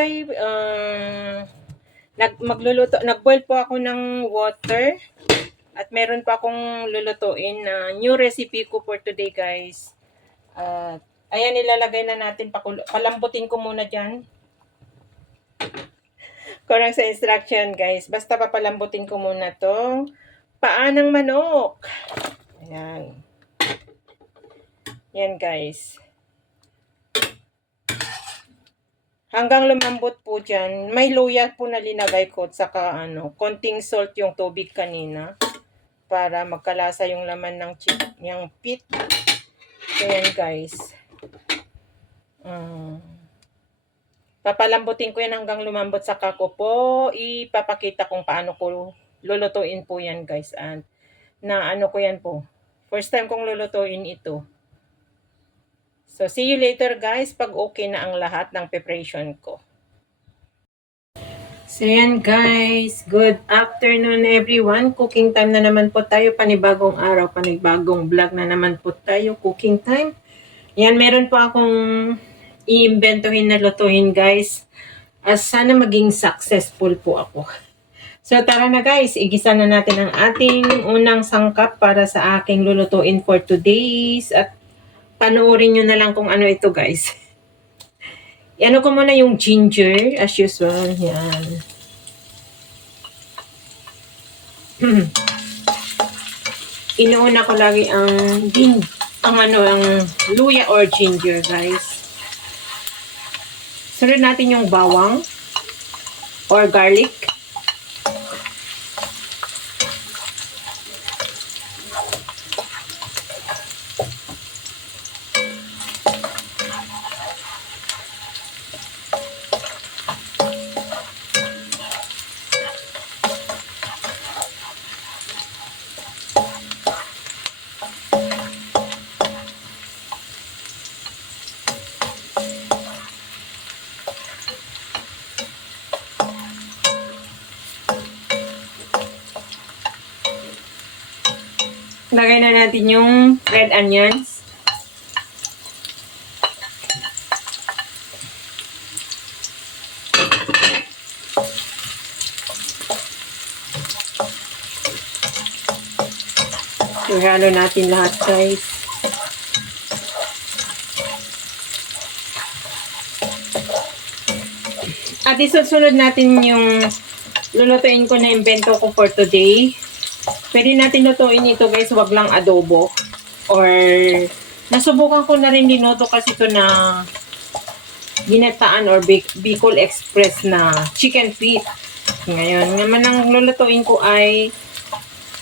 ay nag-boil po ako ng water at meron pa akong lulutuin na new recipe ko for today, guys. Ayan, ilalagay na natin, palambutin ko muna dyan. Kurang sa instruction, guys. Basta papalambutin ko muna tong paa ng manok. Ayan. Yan, guys. Hanggang lumambot po dyan. May luya po na linagay ko. At saka konting salt yung tubig kanina. Para magkalasa yung laman ng yung pit. So, yan, guys. Papalambutin ko yan hanggang lumambot. Saka ko po ipapakita kung paano ko lulutuin po yan, guys. And ko yan po. First time kong lulutuin ito. So, see you later, guys, pag okay na ang lahat ng preparation ko. So, yan, guys. Good afternoon, everyone. Cooking time na naman po tayo. Panibagong araw, panibagong vlog na naman po tayo. Cooking time. Yan, meron po akong i-imbentohin na lutuin, guys. Sana maging successful po ako. So, tara na, guys. Igisa na natin ang ating unang sangkap para sa aking lulutuin for today's. At panoorin nyo na lang kung ano ito, guys. Ko muna yung ginger, as usual. Yan. Inuuna ko lagi ang luya or ginger, guys. Sunod natin yung bawang or garlic. Lagay na natin yung red onions. Ihalo natin lahat, guys. At isusunod natin yung lulutuin ko na imbento ko for today. Pwede natin lutuin ito, guys, wag lang adobo. Or, nasubukan ko na rin dinuto kasi ito na ginataan or Bicol Express na chicken feet. Ngayon, naman ang lulutuin ko ay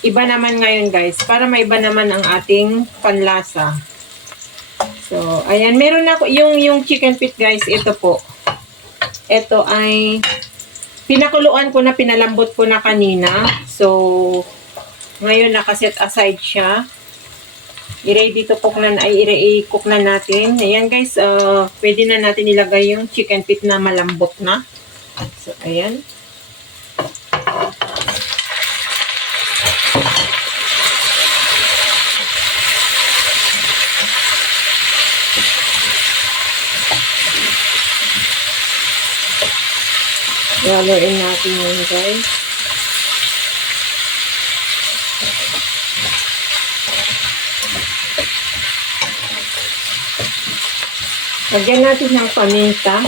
iba naman ngayon, guys. Para maiba naman ang ating panlasa. So, ayan. Meron ako, yung chicken feet, guys, ito po. Ito ay pinakuluan ko na, pinalambot ko na kanina. So, ngayon, nakaset aside siya. I-ready to cook na, i-cook na natin. Ayan, guys, pwede na natin ilagay yung chicken feet na malambot na. So, ayan. Haluin natin yun, guys. Lagyan natin ng paminta.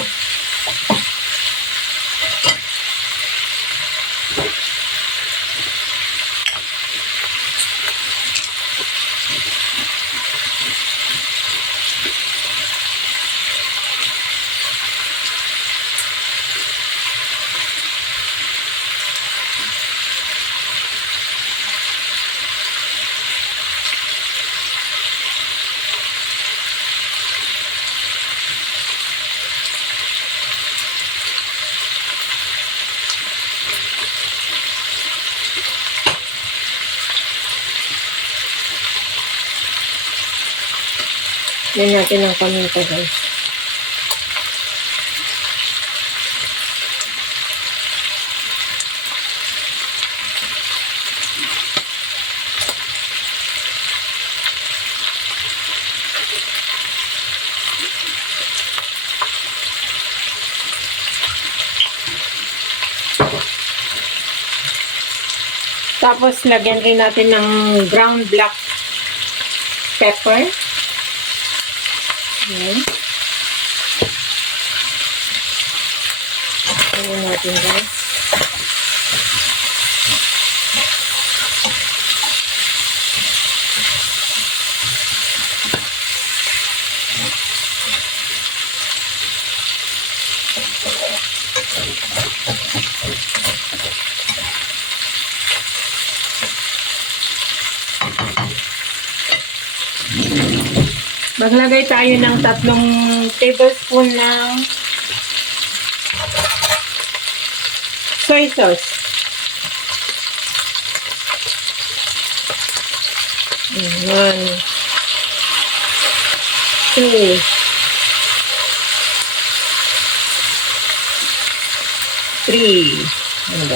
Yan natin ang paminta, guys. Tapos, lagyan rin natin ng ground black pepper. Ayan. Ayan natin, guys. Maglagay tayo ng 3 tablespoon ng soy sauce. One, two, three. And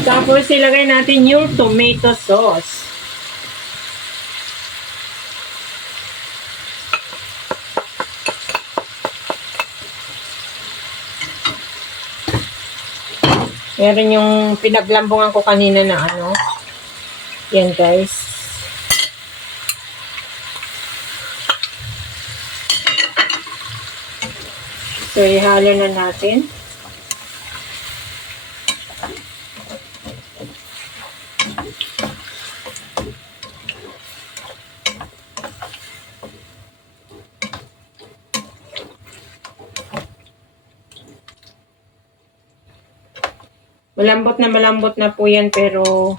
tapos ilagay natin yung tomato sauce. Meron yung pinaglambungan ko kanina na ano. Yan, guys. So, ihalo na natin. Malambot na po yan, pero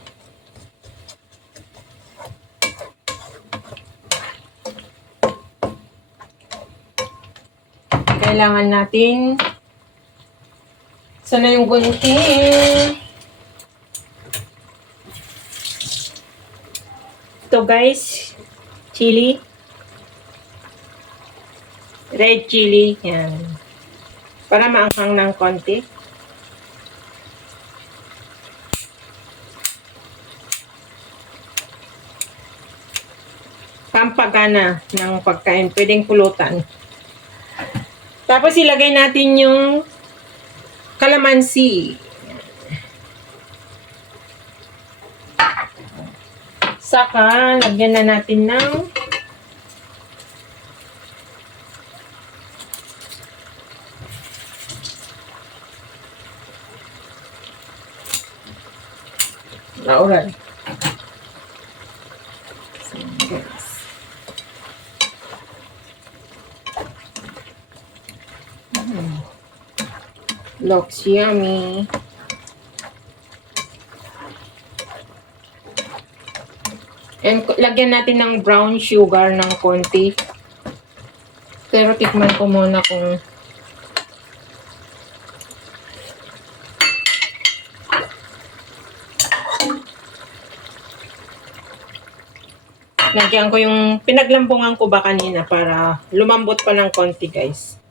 kailangan natin sana yung gunting. Ito, guys, chili, red chili, yan, para maanghang ng konti. Pampagana ng pagkain, pwedeng pulutan. Tapos ilagay natin yung kalamansi. Saka lagyan na natin ng lauran. Looks yummy. And lagyan natin ng brown sugar ng konti. Pero tikman ko muna kung lagyan ko yung pinaglambungan ko ba kanina para lumambot pa ng konti, guys.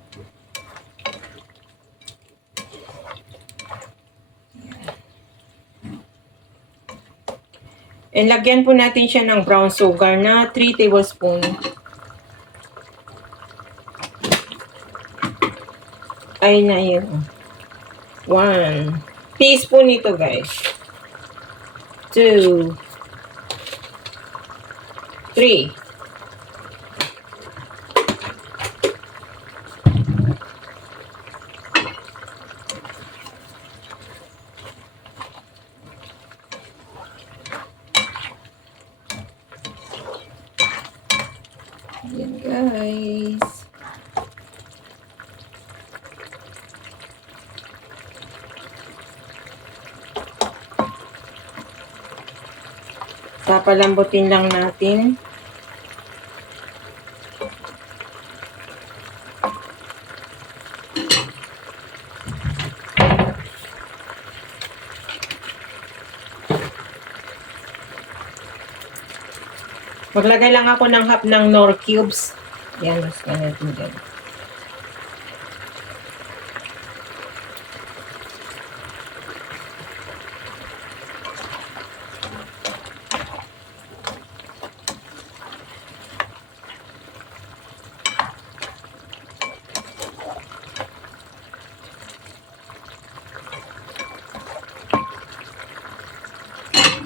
And lagyan po natin siya ng brown sugar na 3 tablespoon. Ay na yun. 1 teaspoon ito, guys. 2, 3. Yan, guys. Papalambutin lang natin. Maglagay lang ako ng half ng Knorr cubes. Yan, mas natin dyan.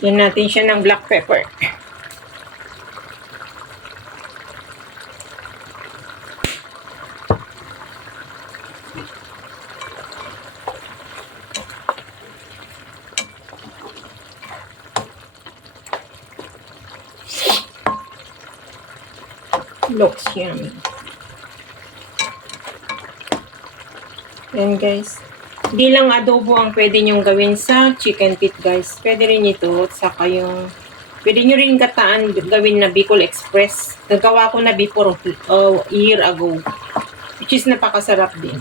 Yan natin siya ng black pepper. Looks yummy. Yan guys. Hindi lang adobo ang pwede nyong gawin sa chicken feet guys. Pwede rin ito. Saka yung pwede nyo rin kataan gawin na Bicol Express. Nagawa ko na before year ago. Which is napakasarap din.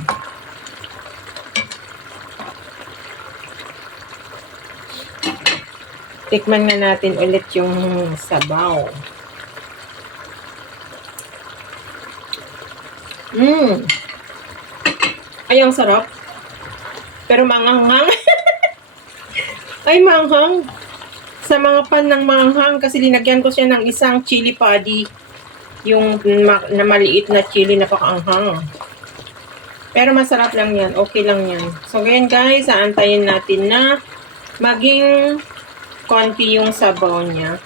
Tikman na natin ulit yung sabaw. Ay, ang sarap. Pero manganghang. Ay, manghang. Sa mga pan ng manghang, kasi linagyan ko siya ng isang chili padi. Yung na maliit na chili na pakaanghang. Pero masarap lang yan. Okay lang yan. So, ganyan guys, aantayin natin na maging konti yung sabaw niya.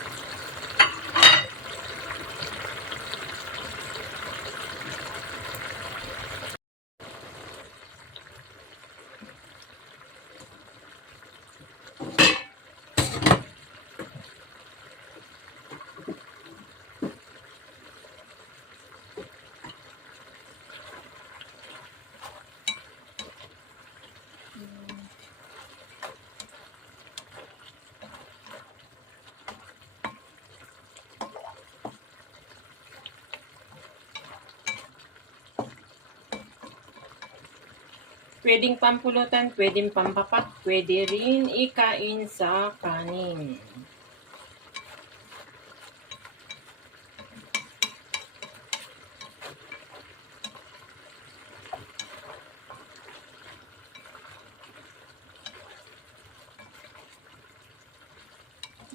Pwedeng pampulutan, pwedeng pampapat, pwede rin ikain sa kanin.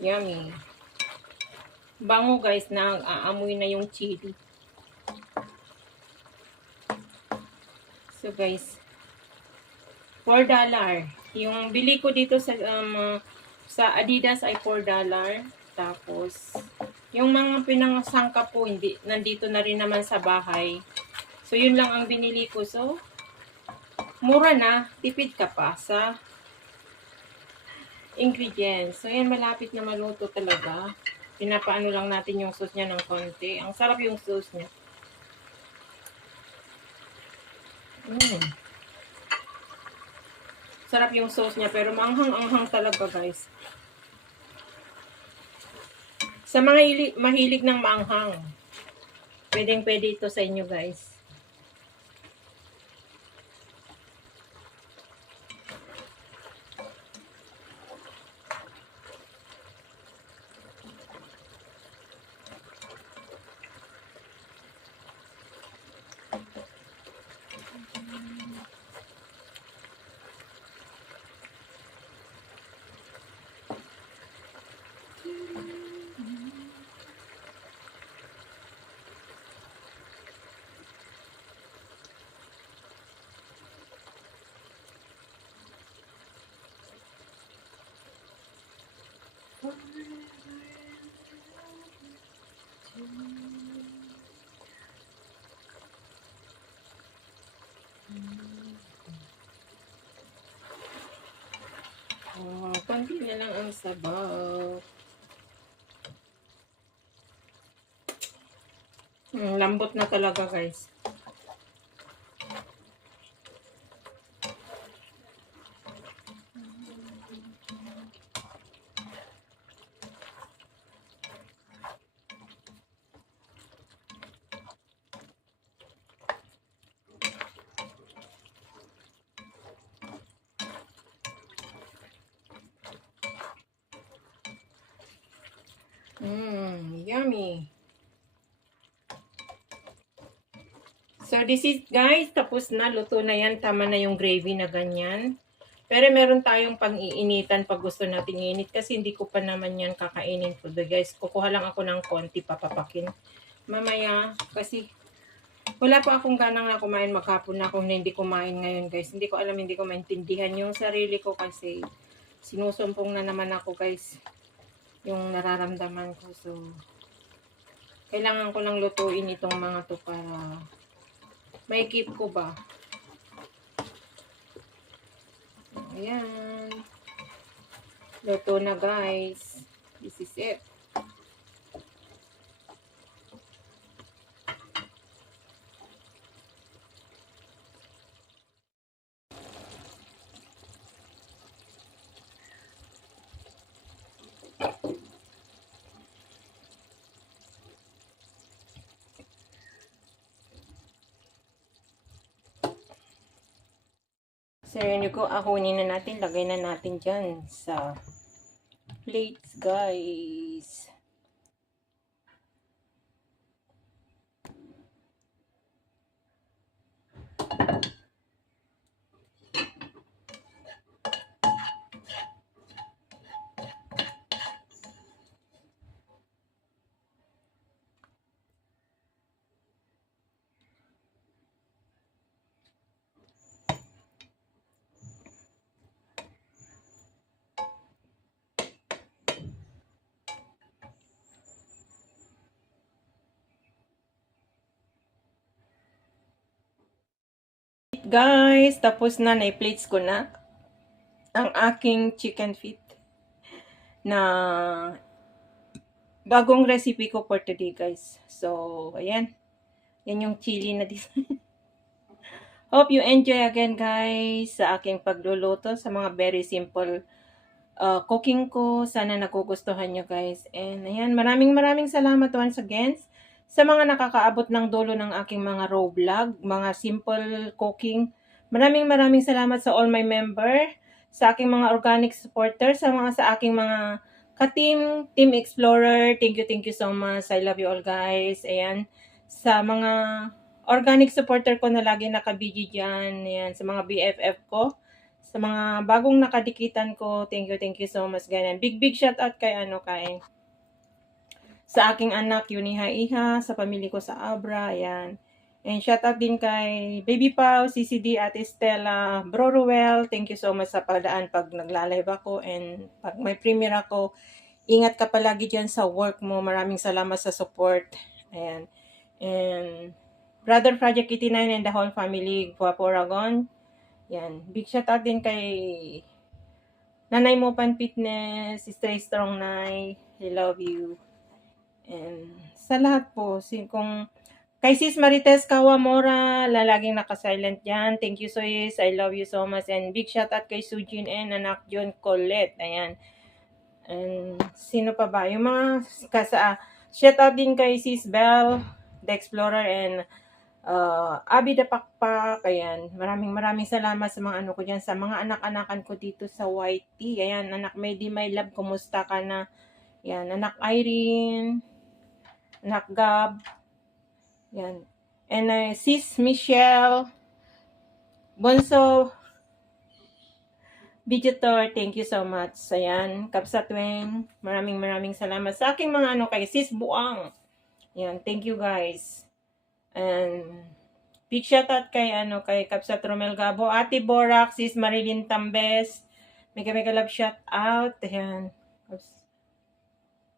Yummy. Bango guys, aamoy na yung chili. So guys, $4. Yung bili ko dito sa Adidas ay $4. Tapos, yung mga pinangasangka po, nandito na rin naman sa bahay. So, yun lang ang binili ko. So, mura na. Tipid ka pa sa ingredients. So, yan, malapit na maluto talaga. Pinapaano lang natin yung sauce niya ng konti. Ang sarap yung sauce niya. Sarap yung sauce niya, pero maanghang-anghang talaga, guys. Sa mga mahilig ng maanghang, pwedeng-pwede ito sa inyo, guys. Konti na lang ang sabaw. Lambot na talaga, guys. Yummy. So, this is, guys, tapos na. Luto na yan. Tama na yung gravy na ganyan. Pero meron tayong pang-iinitan pag gusto natin iinit. Kasi hindi ko pa naman yan kakainin po. Guys, kukuha lang ako ng konti papapakin. Mamaya, kasi wala pa akong ganang na kumain maghapon na kung hindi kumain ngayon, guys. Hindi ko alam, hindi ko maintindihan yung sarili ko kasi sinusumpong na naman ako, guys. yung nararamdaman ko. So, kailangan ko lang lutuin itong mga to para may keep ko ba. Ayan. Luto na guys. This is it. So, yun yung akunin na natin. Lagay na natin dyan sa plates, guys. Guys, tapos na, na-plates ko na ang aking chicken feet na bagong recipe ko for today, guys. So, ayan. Yan yung chili na design. Hope you enjoy again, guys, sa aking pagluluto sa mga very simple cooking ko. Sana nagugustuhan nyo, guys. And ayan, maraming salamat once again sa mga nakakaabot ng dulo ng aking mga raw vlog, mga simple cooking. Maraming salamat sa all my member, sa aking mga organic supporters, sa aking mga Team Explorer. Thank you so much. I love you all, guys. Ayan, sa mga organic supporter ko na lagi nakabiji dyan. Ayan, sa mga BFF ko. Sa mga bagong nakadikitan ko, thank you so much, ganyan. Big shout out kay sa aking anak, Yuniha Iha, sa pamilya ko sa Abra, ayan. And shout out din kay Baby Pau, CCD, at Estela, Bro Ruel, thank you so much sa pagdaan pag naglalive ako and pag may premiere ako. Ingat ka palagi dyan sa work mo. Maraming salamat sa support. Ayan. And Brother Project 89 and the whole family, Guapo Aragon. Yan. Big shout out din kay Nanay Mopan Fitness, Stay Strong Nay. I love you. And sa lahat po, kung kay Sis Marites Kawamora, lalaging naka-silent dyan. Thank you, sis. I love you so much. And big shout out kay Sujin and anak John Colette. Ayan. And sino pa ba? Yung mga shout out din kay Sis Bell, The Explorer, and Abi the Pakpak. Ayan. Maraming salamat sa mga ano ko dyan, sa mga anak-anakan ko dito sa YT. Ayan, anak Maydi, my love, kumusta ka na? Ayan, anak Irene, anak Gab. Ayan. And Sis Michelle, Bonso, Visitor, thank you so much. Ayan, Kapsatweng, maraming salamat sa aking mga ano kay Sis Buang. Ayan, thank you guys. And big shout out kay Kapsat Romel Gabo, Ate Borak, Sis Marilyn Tambes. Mega love shout out. Ayan.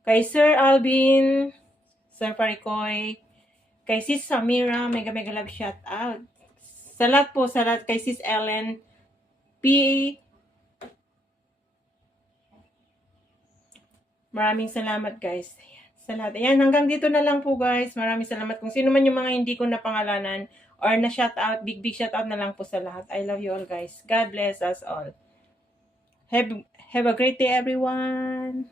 Kay Sir Alvin, Sir Parikoy, kay Sis Samira, mega love shout out. Sa lahat kay Sis Ellen P. Maraming salamat, guys. Sa lahat. Ayan, hanggang dito na lang po, guys. Maraming salamat. Kung sino man yung mga hindi ko napangalanan or na shout out, big shout out na lang po sa lahat. I love you all, guys. God bless us all. Have a great day, everyone.